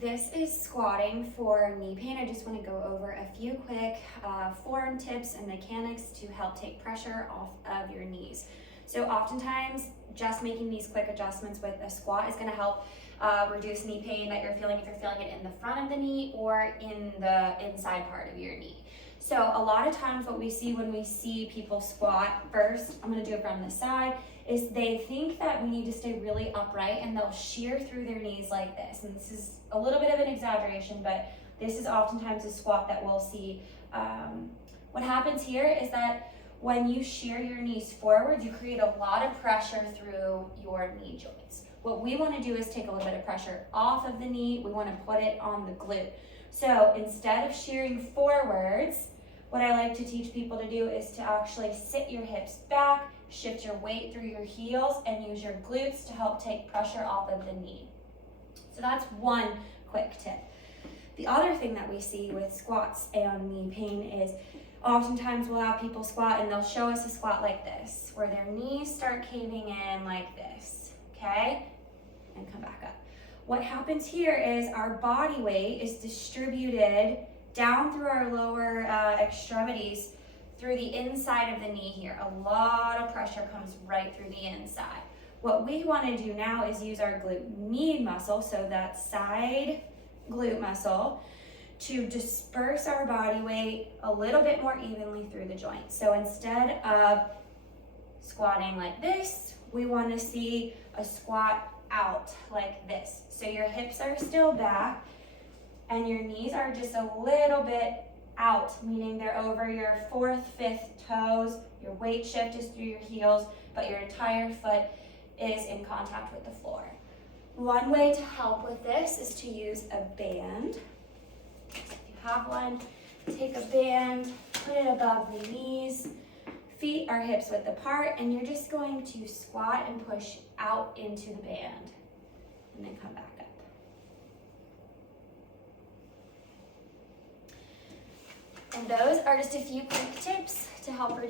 This is squatting for knee pain. I just want to go over a few quick form tips and mechanics to help take pressure off of your knees. So oftentimes, just making these quick adjustments with a squat is going to help reduce knee pain that you're feeling if you're feeling it in the front of the knee or in the inside part of your knee. So a lot of times what we see when we see people squat, first, I'm going to do it from the side, is they think that we need to stay really upright and they'll shear through their knees like this. And this is a little bit of an exaggeration, but this is oftentimes a squat that we'll see. What happens here is that when you shear your knees forward, you create a lot of pressure through your knee joints. What we want to do is take a little bit of pressure off of the knee. We want to put it on the glute. So instead of shearing forwards, what I like to teach people to do is to actually sit your hips back, shift your weight through your heels, and use your glutes to help take pressure off of the knee. So that's one quick tip. The other thing that we see with squats and knee pain is oftentimes we'll have people squat and they'll show us a squat like this, where their knees start caving in like this, okay? And come back up. What happens here is our body weight is distributed down through our lower extremities through the inside of the knee here. A lot of pressure comes right through the inside. What we want to do now is use our glute med muscle, so that side glute muscle, to disperse our body weight a little bit more evenly through the joint. So instead of squatting like this, we want to see a squat out like this. So your hips are still back and your knees are just a little bit out, meaning they're over your 4th, 5th toes. Your weight shift is through your heels, but your entire foot is in contact with the floor. One way to help with this is to use a band. So if you have one, take a band, put it above the knees, feet are hips width apart, and you're just going to squat and push out into the band, and then come back up. And those are just a few quick tips to help reduce